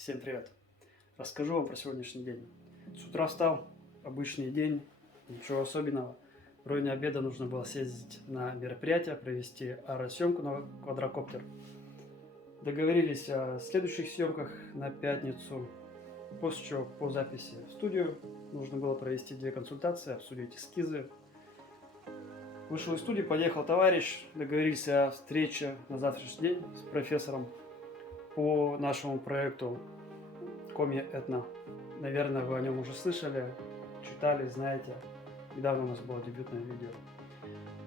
Всем привет! Расскажу вам про сегодняшний день. С утра встал, обычный день, ничего особенного. В районе обеда нужно было съездить на мероприятие, провести аэросъемку на квадрокоптер. Договорились о следующих съемках на пятницу, после чего по записи в студию нужно было провести 2 консультации, обсудить эскизы. Вышел из студии, подъехал товарищ, договорились о встрече на завтрашний день с профессором по нашему проекту Коми Этно. Наверное, вы о нем уже слышали, читали, знаете. Недавно у нас было дебютное видео.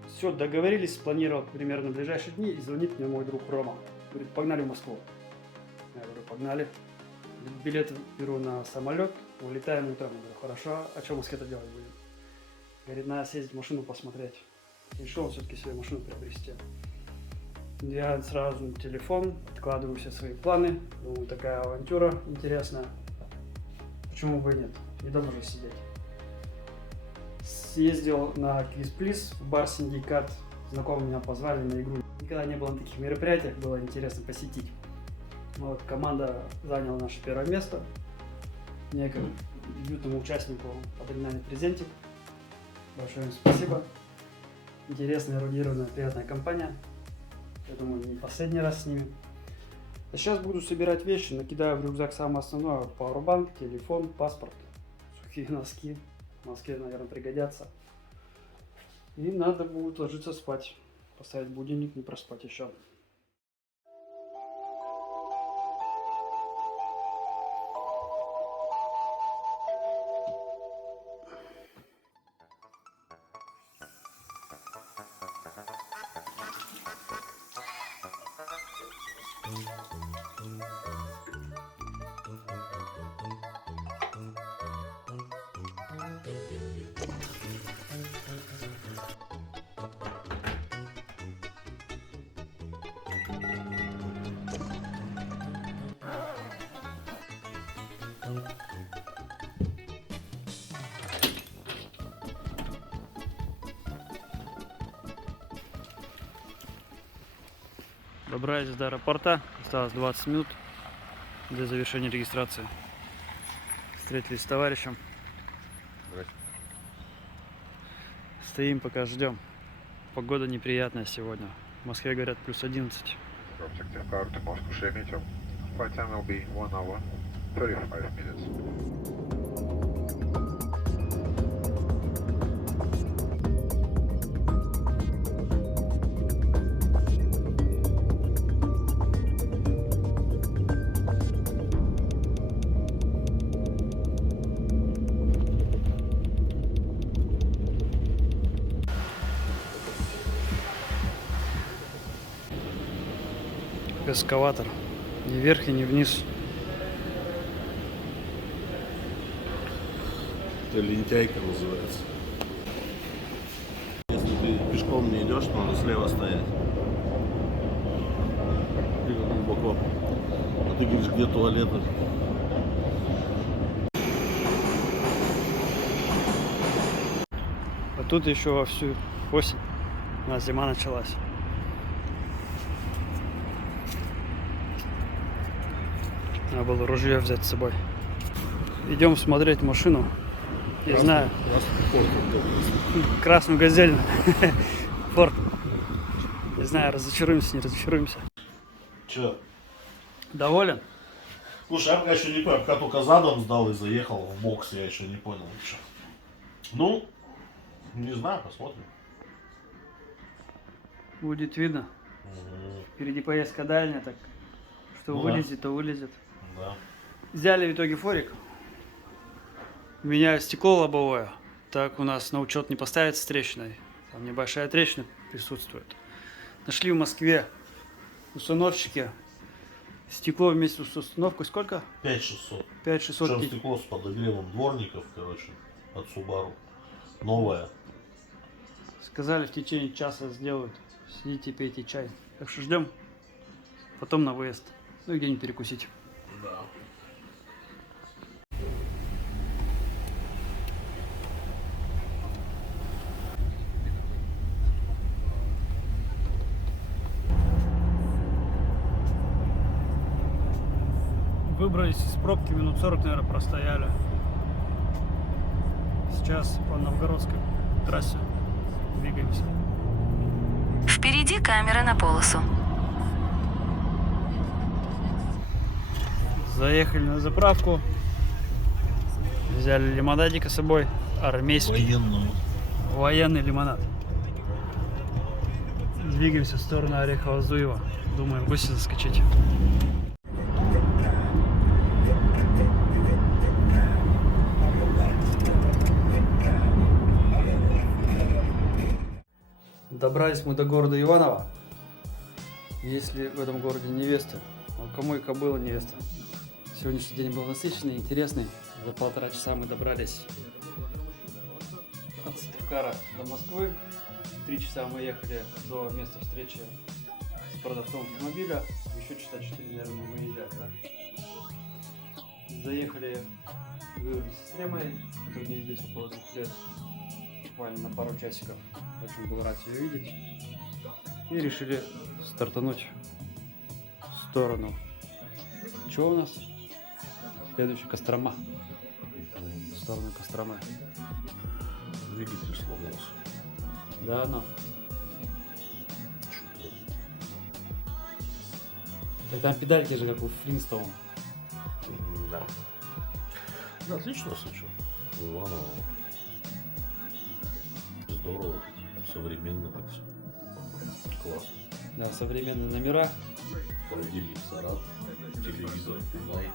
Все, договорились, спланировал примерно в ближайшие дни, и звонит мне мой друг Рома. Говорит, погнали в Москву. Я говорю, погнали. Билет беру на самолет, улетаем утром. Я говорю, хорошо, а что в Москве-то делать будем? Говорит, надо съездить машину посмотреть. Решил все-таки себе машину приобрести. Я сразу на телефон, откладываю все свои планы. Думаю, такая авантюра интересная. Почему бы и нет? Не дома же сидеть. Съездил на квиз-плиз в бар Синдикат. Знакомые меня позвали на игру. Никогда не было на таких мероприятиях, было интересно посетить. Вот, команда заняла наше первое место. Мне, как дебютному участнику, подарили презентик. Большое им спасибо. Интересная, эрудированная, приятная компания. Я думаю, не последний раз с ними. А сейчас буду собирать вещи, накидаю в рюкзак самое основное: пауэрбанк, телефон, паспорт, сухие носки. В Москве, наверное, пригодятся. И надо будет ложиться спать. Поставить будильник, не проспать еще. Добрались до аэропорта, осталось 20 минут для завершения регистрации. Встретились с товарищем. Здрасте. Стоим, пока ждем. Погода неприятная сегодня. В Москве говорят плюс 11. Contact aircraft to Moscow Sheremetyevo. Flight time will be 1 hour 35 minutes. Эскаватор. Ни вверх и ни вниз. Это лентяйка называется. Если ты пешком не идешь, то надо слева стоять. И как глубоко. А ты говоришь, где туалеты? А тут еще вовсю осень. У нас зима началась. Надо было ружье взять с собой. Идем смотреть машину. Не знаю. Красную газель. Форд. Не знаю, разочаруемся, не разочаруемся. Че? Доволен? Слушай, я пока еще не понял, пока только задом сдал и заехал в бокс, я еще не понял ничего. Ну, не знаю, посмотрим. Будет видно. Впереди поездка дальняя, так что Ну вылезет, то вылезет. Да. Взяли в итоге форик. Меняю стекло лобовое. Так у нас на учет не поставится с трещиной. Там небольшая трещина присутствует. Нашли в Москве установщики. Стекло вместе с установкой сколько? 5600. 5600. Причем стекло с подогревом дворников, короче, от Subaru. Новое. Сказали, в течение часа сделают. Сидите, пейте чай. Так что ждем. Потом на выезд. Ну и где-нибудь перекусить. Да. Выбрались из пробки, минут 40, наверное, простояли. Сейчас по Новгородской трассе двигаемся. Впереди камера на полосу. Заехали на заправку. Взяли лимонадика с собой. Армейский. Военную. Военный лимонад. Двигаемся в сторону Орехово-Зуева. Думаем в гости заскочить. Добрались мы до города Иваново. Есть ли в этом городе невеста? А кому и кобыла невеста? Сегодняшний день был насыщенный, интересный. За 1,5 часа мы добрались от Сыктывкара до Москвы. 3 часа мы ехали до места встречи с продавцом автомобиля. Еще часа 4, наверное, мы выезжали, да? Заехали, вывели с Ремой, который не здесь около 2 лет. Буквально на пару часиков. Очень был рад ее видеть. И решили стартануть в сторону. Что у нас? Следующий Кострома. В сторону Костромы. Двигатель сломался. Да, но. Так там педальки же, как у Флинстоун. Да. Да, отлично, слушай. Иваново. Здорово. Современно так все. Класс. Да, современные номера. Холодильник Сарат. Телевизор Кунай.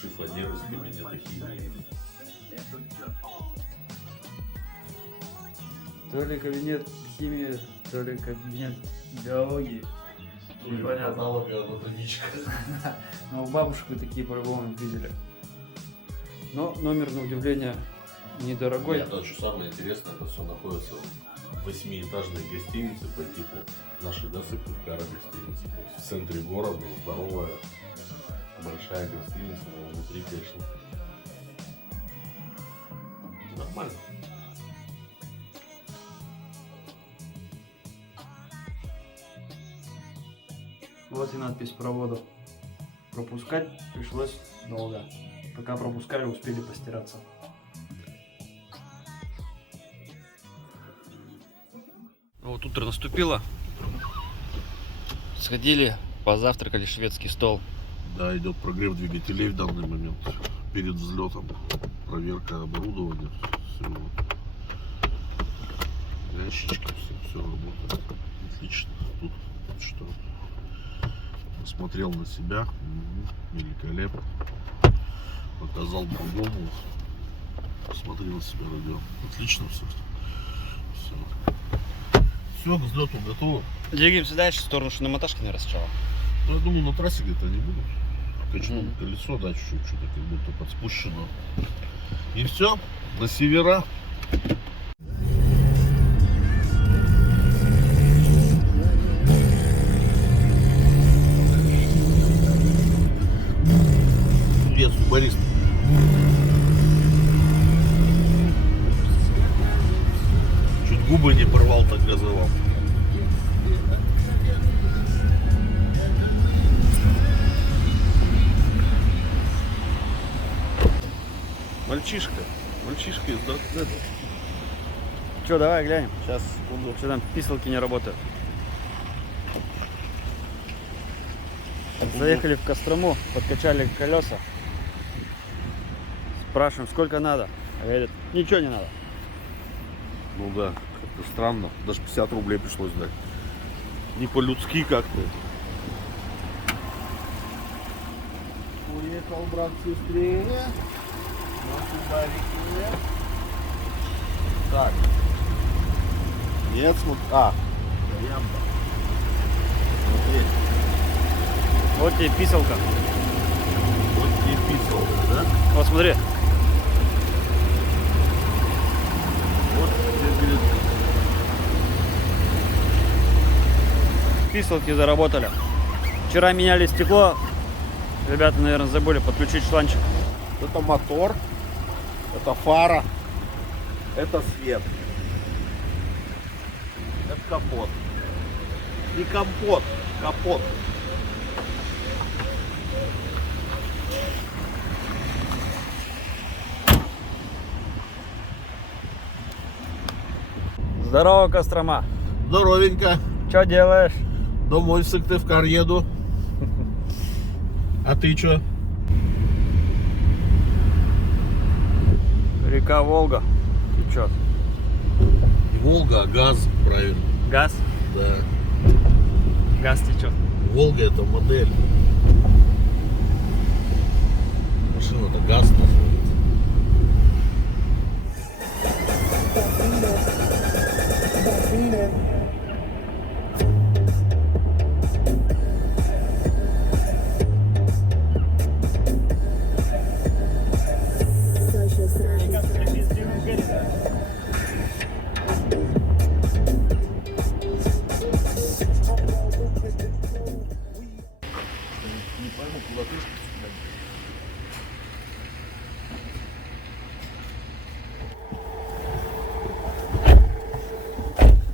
Шифонер из кабинета химии. То ли кабинет химии, то ли кабинет биологии. Непонятно. Патологоанатомичка. Но у бабушек вы такие по-любому видели. Но номер, на удивление, недорогой. Это что самое интересное, это все находится в 8-этажной гостинице по типу нашей, да, Сыктывкара гостиницы. То есть в центре города, здоровая, большая гостиница, но внутри, конечно, нормально. Вот и надпись про воду. Пропускать пришлось долго. Пока пропускали, успели постираться. Вот утро наступило. Сходили, позавтракали, шведский стол. Да, идет прогрев двигателей в данный момент. Перед взлетом проверка оборудования. Все. Ящички, все работает. Отлично. Тут что? Посмотрел на себя. Великолепно. Показал другому. Посмотри на себя, радио. Отлично все. Все, к взлету готово. Двигаемся дальше в сторону шиномотажки, наверное, сначала. Ну, я думаю, на трассе где-то они будут. Качнули колесо, да, чуть-чуть что-то как будто подспущено. И все, на севера. Привет, субарист. Чуть губы не порвал, так газовал. Мальчишка из Даркнета. Че, давай глянем. Сейчас, секунду. Что там писалки не работают. Заехали в Кострому, подкачали колеса. Спрашиваем, сколько надо. А говорят, ничего не надо. Ну да, как-то странно. Даже 50 рублей пришлось дать. Не по-людски как-то. Уехал, брат, быстрее. Так. Нет, смотри. Ямба. Смотри. Вот тебе писалка. Вот тебе писалка, да? Вот смотри. Вот тебе перед... Писалки заработали. Вчера меняли стекло. Ребята, наверное, забыли подключить шланчик. Это мотор. Это фара. Это свет. Это капот. Не компот, капот. Здорово, Кострома. Здоровенько. Что делаешь? Домой в Сыктывкар еду. А ты чё? Река Волга течет. Волга, газ, правильно. Газ? Да. Газ течет. Волга это модель. Машина-то газ называется.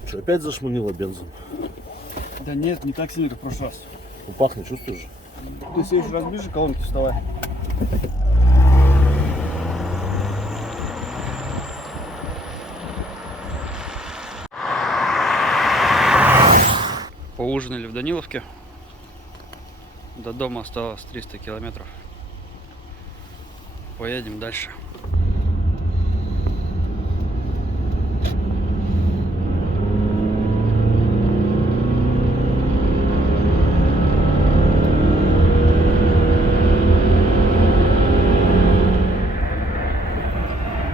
Что, опять зашманило бензом? Да нет, не так сильно, как в прошлый раз. Ну, пахнет, чувствуешь? Ты сидишь раз ближе, колонки вставай. Поужинали в Даниловке. До дома осталось 300 километров. Поедем дальше.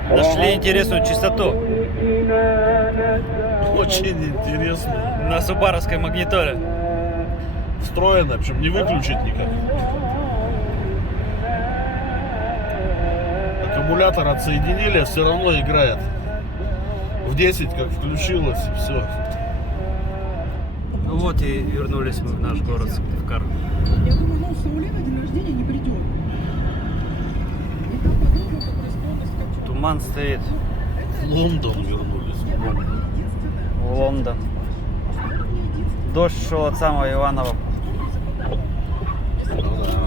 Нашли интересную частоту Очень интересно. на субаровской магнитоле. Встроено, причем не выключить никак. Аккумулятор отсоединили, а все равно играет. В 10 как включилось, и все. Ну вот и вернулись мы в наш город Сыктывкар. Я думаю, ну, Сауле на день рождения не придет. И там подумала, какой склонность хочу. Туман стоит. В Лондон вернулись. В Лондон. В Лондон. Дождь шел от самого Иванова. Ну да.